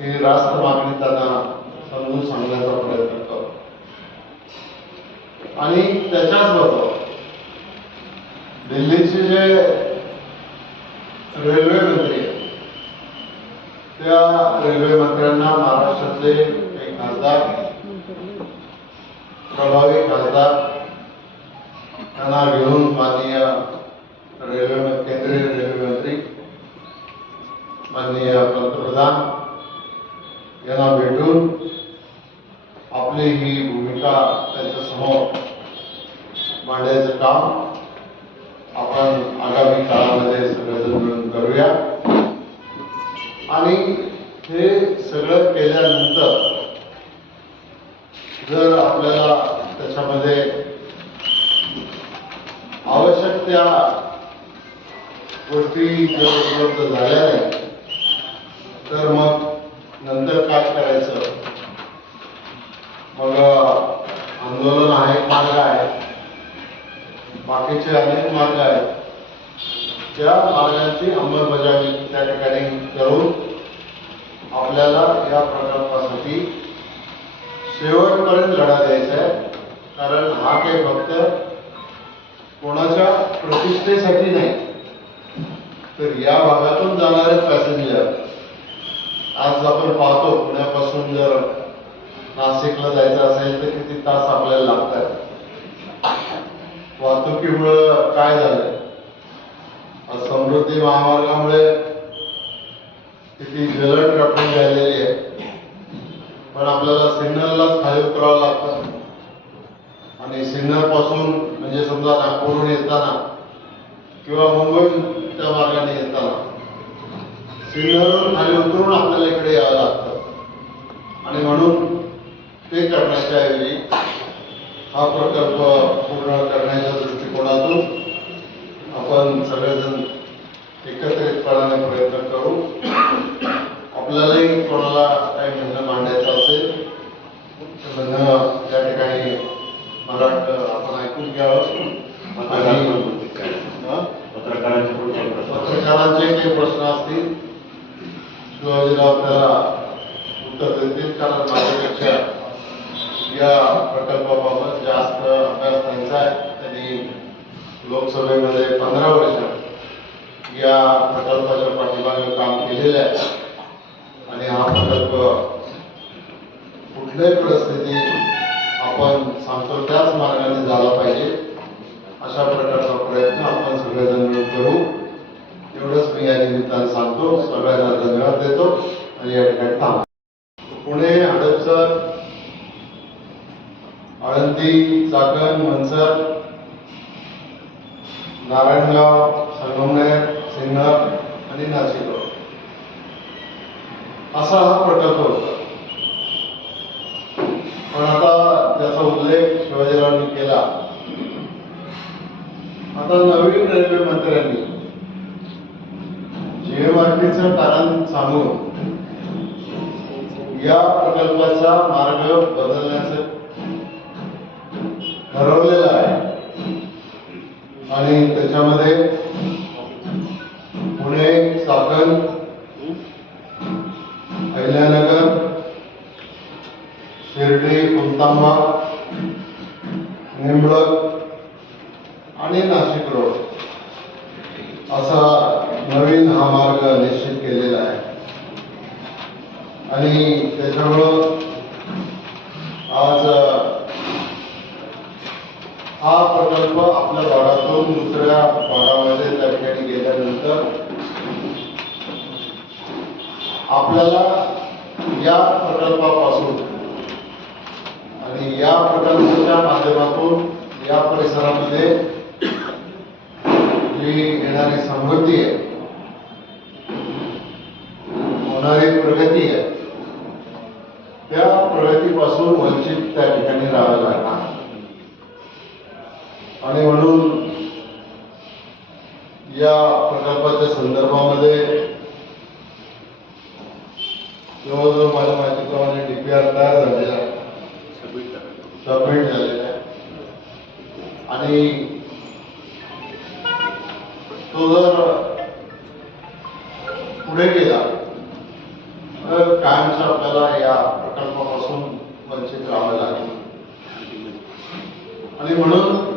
ही रास्त मागणी त्यांना समजून सांगण्याचा प्रयत्न करतो. आणि त्याच्याच बरोबर दिल्लीचे जे रेल्वे मंत्री आहेत, त्या रेल्वे मंत्र्यांना महाराष्ट्रातले एक खासदार प्रभावी खासदार त्यांना घेऊन माननीय रेल्वे केंद्रीय रेल्वे मंत्री माननीय पंतप्रधान यांना भेटून आपली ही भूमिका त्यांच्यासमोर मांडायचं काम आपण आगामी काळामध्ये सगळेजण मिळून करूया. आणि हे सगळं केल्यानंतर जर आपल्याला त्याच्यामध्ये आवश्यक त्या गोष्टी जर उपलब्ध झाल्या नाही तर मग नंतर काय करायचं मग आंदोलन आहे एक मार्ग आहे बाकीचे अनेक मार्ग आहेत त्या मार्गाची अंमलबजावणी त्या ठिकाणी करून आपल्याला या प्रकल्पासाठी शेवटपर्यंत लढा द्यायचा आहे. कारण हा काही फक्त कोणाच्या प्रतिष्ठेसाठी नाही तर या भागातून जाणारे पॅसेंजर आज आपण पाहतो पुण्यापासून जर नाशिकला जायचं असेल तर किती तास आपल्याला लागतात. वाहतुकीमुळं काय झालंय समृद्धी महामार्गामुळे किती जलद ट्रॅफिक झालेली आहे. पण आपल्याला सिग्नललाच खाली उतरावं लागतं. आणि सिग्नलपासून म्हणजे समजा नागपूरहून येताना किंवा मुंबईच्या मार्गाने येताना सिग्नलवरून खाली उतरून आपल्याला इकडे यावं लागतं. आणि म्हणून ते करण्याच्या ऐवजी हा प्रकल्प पूर्ण करण्याच्या दृष्टिकोनातून आपण सगळेजण एकत्रितपणाने प्रयत्न करू. आपल्यालाही कोणाला काही म्हणणं मांडायचं असेल तर म्हणणं त्या ठिकाणी मला वाटतं आपण ऐकून घ्यावं? पत्रकारांचे काही प्रश्न असतील. पत्रकारांचे काही प्रश्न असतील शिवाजीराव त्याला उत्तर देतील. कारण माझ्यापेक्षा या प्रकल्पाबाबत जास्त अभ्यास त्यांचा आहे. त्यांनी लोकसभेमध्ये पंधरा वर्ष या प्रकल्पाच्या पाठीमागे काम केलेलं आहे. आणि हा प्रकल्प कुठल्याही परिस्थितीत आपण सांगतो त्याच मार्गाने झाला पाहिजे अशा प्रकारचा प्रयत्न आपण सगळेजण मिळून करू. एवढंच मी या निमित्ताने सांगतो. सगळ्यांना धन्यवाद देतो आणि या ठिकाणी थांबतो. पुणे हडपसर आळंदी चाकण मनसर नारायणगाव संगमनेर सिन्नर आणि नाशिक असा हा प्रकल्प होता. पण आता त्याचा उल्लेख शिवाजीरावांनी केला. आता नवीन रेल्वे मंत्र्यांनी जीएमआरटीचं कारण सांगून या प्रकल्पाचा मार्ग बदलण्याचं ठरवलेला आहे. आणि त्याच्यामध्ये पुणे साखर अहिल्यानगर शिर्डी कुंतांबा निंबळक आणि नाशिक रोड. असा नवीन हा मार्ग निश्चित केलेला आहे. आणि त्याच्यामुळं आज हा प्रकल्प आपल्या भागातून दुसऱ्या भागामध्ये त्या ठिकाणी गेल्यानंतर आपल्याला या प्रकल्पापासून आणि या प्रकल्पाच्या माध्यमातून या परिसरामध्ये जी येणारी समृद्धी आहे होणारी प्रगती आहे त्या प्रगतीपासून वंचित त्या ठिकाणी राहावं लागणार आणि म्हणून या प्रकल्पाच्या संदर्भामध्ये जवळजवळ माझ्या माहितीप्रमाणे डीपीआर तयार झालेला आहे सबमिट करायचं. सबमिट झालेला आहे आणि तो जर पुढे गेला तर कायमच आपल्याला या प्रकल्पापासून वंचित राहावं लागेल. आणि म्हणून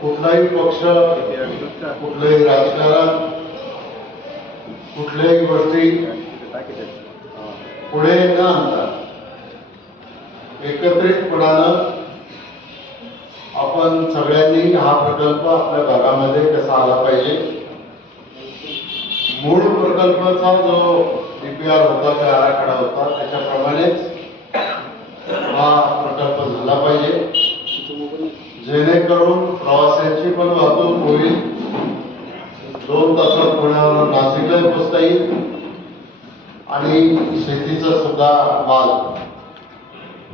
कुठलाही पक्ष कुठलंही राजकारण कुठल्याही गोष्टी पुढे न आणता एकत्रितपणानं आपण सगळ्यांनी हा प्रकल्प आपल्या भागामध्ये कसा आला पाहिजे? मूळ प्रकल्पाचा जो डीपीआर होता त्या आराखडा होता त्याच्याप्रमाणेच हा प्रकल्प झाला पाहिजे. जेणेकरून प्रवाशांची पण वाहतूक होईल. दोन तासात पुण्यावर नाशिकला पोचता येईल. आणि शेतीचा सुद्धा माल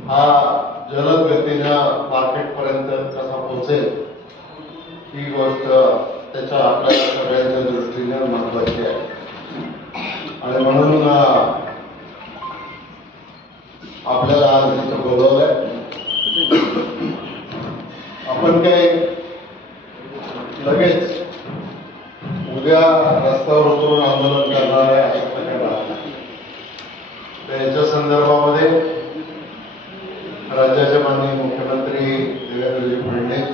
हा जलद गतीनं मार्केटपर्यंत कसा पोहोचेल ही गोष्ट त्याच्या आपल्या सगळ्यांच्या दृष्टीने महत्वाची आहे. आणि म्हणून आपल्याला आज इथं बोलवलंय. आपण काही लगेच उद्या रस्त्यावर उतरून आंदोलन करणार आहेत त्याच्या संदर्भामध्ये माननीय मुख्यमंत्री देवेंद्रजी फडणवीस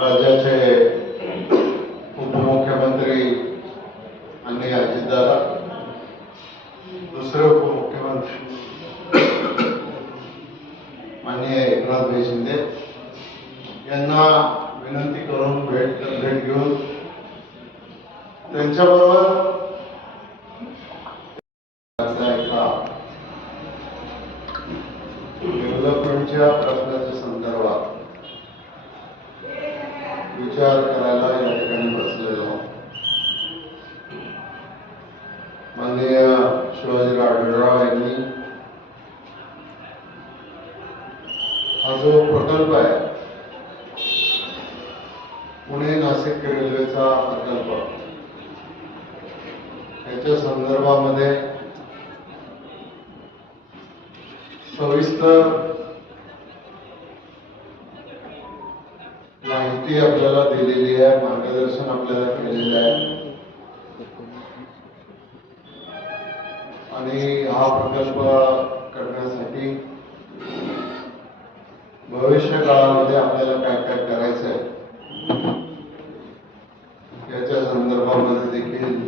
राज्याचे डेव्हलपमेंटच्या प्रश्नाच्या संदर्भात सविस्तर माहिती आपल्याला दिलेली आहे मार्गदर्शन आपल्याला केलेलं आहे. आणि हा प्रकल्प करण्यासाठी भविष्य काळामध्ये आपल्याला काय काय करायचं आहे याच्या संदर्भामध्ये देखील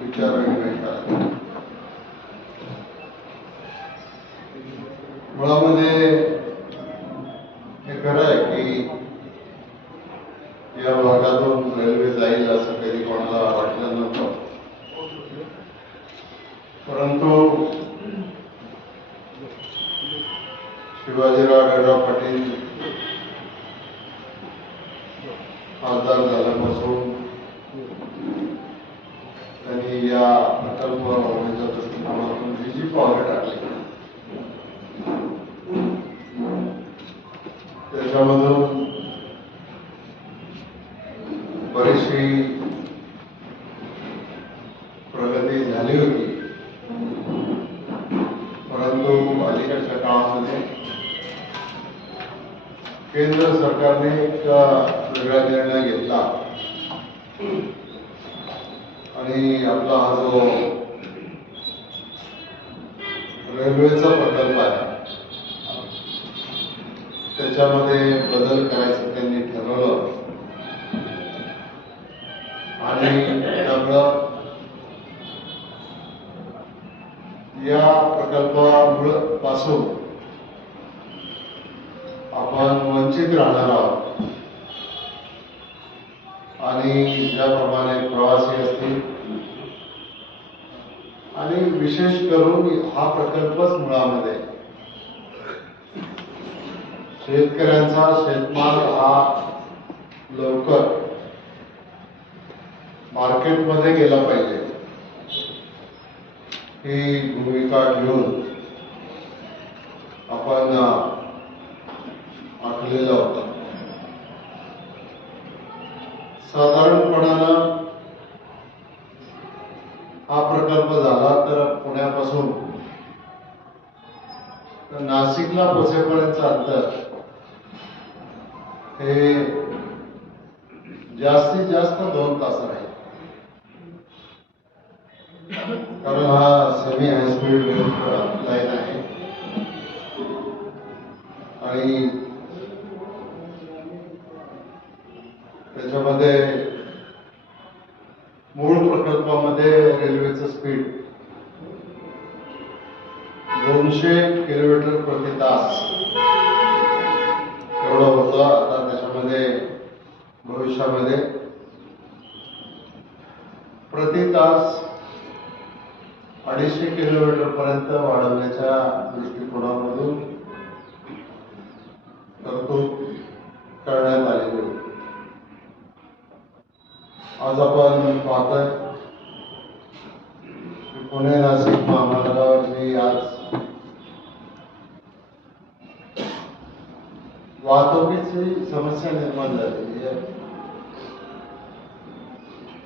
विचार विनिमय करा मुळामध्ये हे खरं आहे की या भागातून रेल्वे जाईल असं कधी कोणाला वाटलं नव्हतं परंतु शिवाजीराव आढळराव पाटील खासदार झाल्यापासून त्यांनी या प्रकल्प होण्याच्या दृष्टिकोनातून जी जी पावलं टाकली त्याच्यामधून बरीचशी प्रगती झाली होती परंतु अलीकडच्या काळामध्ये केंद्र सरकारने एक वेगळा निर्णय घेतला आणि आपला हा जो रेल्वेचा प्रकल्प आहे. त्याच्यामध्ये बदल करायचं त्यांनी ठरवलं. आणि त्यामुळं या प्रकल्पामुळं पासून आपण वंचित राहणार आहोत आणि ज्याप्रमाणे प्रवासी असतील आणि विशेष करून हा प्रकल्पच मुळामध्ये. शेतकऱ्यांचा शेतमाल हा लवकर मार्केटमध्ये गेला पाहिजे. ही भूमिका घेऊन आपण आखलेला होता. साधारणपणानं हा प्रकल्प झाला तर पुण्यापासून. तर नाशिकला पोचेपर्यंतचं अंतर. हे जास्तीत जास्त दोन तास आहे कारण हा सेमी हायस्पीड लाईन आहे. आणि त्याच्यामध्ये मूळ प्रकल्पामध्ये रेल्वे स्पीड दोनशे किलोमीटर प्रति तास. एवढं होतं आता त्याच्यामध्ये भविष्यामध्ये. प्रति तास अडीचशे किलोमीटर पर्यंत वाढवण्याच्या दृष्टिकोनामधून तरतूद करण्यात आलेली होती. आज आपण पाहतोय पुणे नाशिक महामार्गावर जी आज वाहतुकीची समस्या निर्माण झालेली आहे.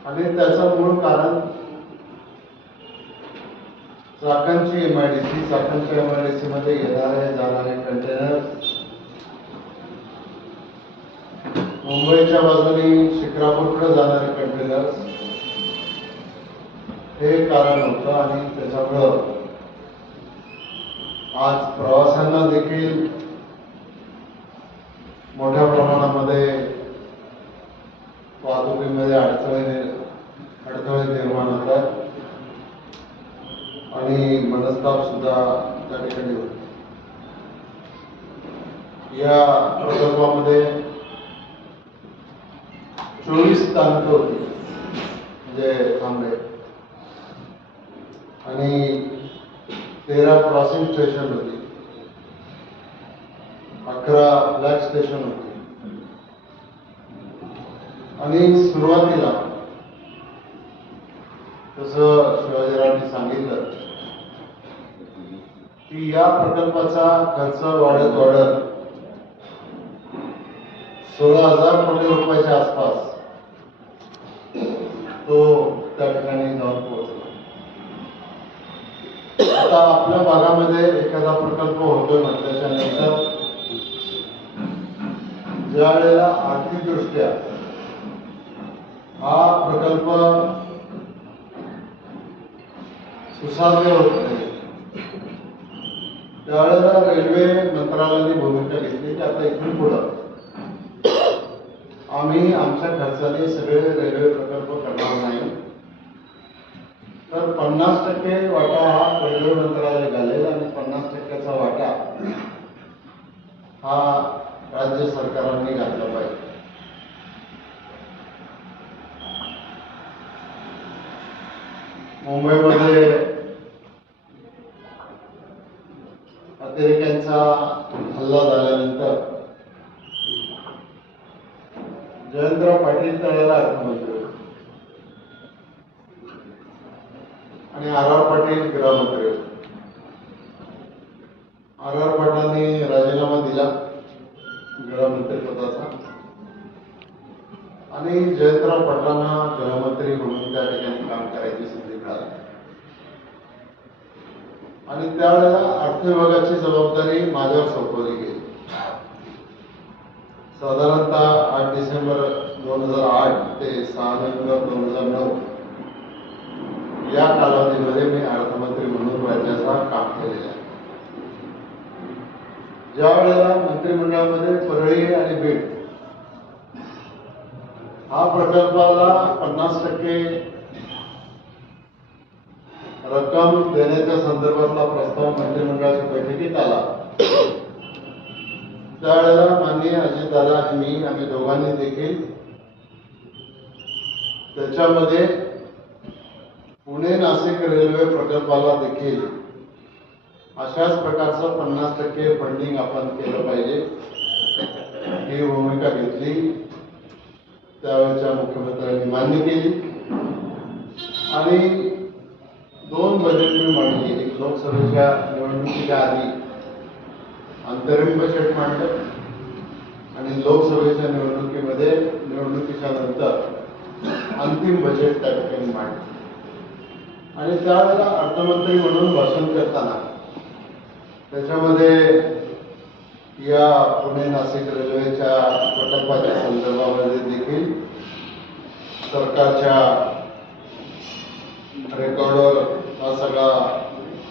आणि त्याचं मूळ कारण चाकांची एमआयडीसी चाकांच्या एमआयडीसी मध्ये येणारे जाणारे कंटेनर मुंबईच्या बाजूने शिक्रापूरकडे जाणारे कंटेनर्स हे कारण होतं आणि त्याच्यामुळं आज प्रवाशांना देखील मोठ्या प्रमाणामध्ये वाहतुकीमध्ये अडथळे अडथळे निर्माण होतात आणि मनस्ताप सुद्धा त्या ठिकाणी होतो या प्रकल्पामध्ये चोवीस स्थानकं होती. म्हणजे थांबले. आणि तेरा क्रॉसिंग स्टेशन होती. अकरा ब्लॅक स्टेशन होती. आणि सुरुवातीला जसं शिवाजीरावांनी सांगितलं की या प्रकल्पाचा खर्च वाढत वाढत सोळा हजार कोटी रुपयाच्या आसपास तो त्या ठिकाणी जाऊन पोहोचला. आता आपल्या भागामध्ये एखादा प्रकल्प होतोय म्हटल्याच्या नंतर ज्या वेळेला आर्थिक दृष्ट्या हा प्रकल्प सुसाध्य होत नाही त्यावेळेला रेल्वे मंत्रालयाने भूमिका घेतली की आता इथून पुढं आम्ही आमच्या खर्चाने सगळे रेल्वे प्रकल्प करणार पन्नास टक्के वाटा हा रेल्वे मंत्रालयाला घालेल आणि पन्नास टक्क्याचा वाटा हा राज्य सरकारांनी घातला पाहिजे. मुंबईमध्ये अतिरेक्यांचा हल्ला झाल्यानंतर जयंतराव पाटील तळ्याला अर्थमंत्री होते आणि आर आर पाटील गृहमंत्री होते आर आर पाटलांनी राजीनामा दिला गृहमंत्री पदाचा. आणि जयंतराव पाटलांना गृहमंत्री म्हणून त्या ठिकाणी काम करायची संधी मिळाली. आणि त्यावेळेला अर्थ विभागाची जबाबदारी माझ्यावर सोपवली गेली. साधारणतः आठ डिसेंबर दोन हजार आठ ते सहा नोव्हेंबर दोन हजार नऊ या कालावधीमध्ये मी अर्थमंत्री म्हणून राज्याचा काम केलेला आहे. ज्या वेळेला मंत्रिमंडळामध्ये परळी आणि बीड हा प्रकल्पाला पन्नास टक्के रक्कम देण्याच्या संदर्भातला प्रस्ताव मंत्रिमंडळाच्या बैठकीत आला. त्यावेळेला माननीय अजितदादा आणि मी आम्ही दोघांनी देखील त्याच्यामध्ये पुणे नाशिक रेल्वे प्रकल्पाला देखील अशाच प्रकारचं पन्नास टक्के फंडिंग आपण केलं पाहिजे. ही भूमिका घेतली. त्यावेळेच्या मुख्यमंत्र्यांनी मान्य केली. आणि दोन बजेट मी मांडली. एक लोकसभेच्या निवडणुकीच्या आधी अंतरिम बजेट मांडलं आणि लोकसभेच्या निवडणुकीमध्ये निवडणुकीच्या नंतर अंतिम बजेट त्या ठिकाणी मांडलं. आणि त्यावेळेला अर्थमंत्री म्हणून भाषण करताना त्याच्यामध्ये या पुणे नाशिक रेल्वेच्या प्रकल्पाच्या संदर्भामध्ये देखील सरकारच्या रेकॉर्डवर हा सगळा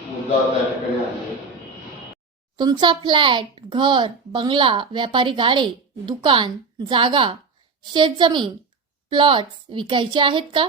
मुद्दा त्या ठिकाणी आहे. तुमचा फ्लॅट घर बंगला व्यापारी गाडे दुकान जागा शेतजमीन प्लॉट्स विकायचे आहेत का?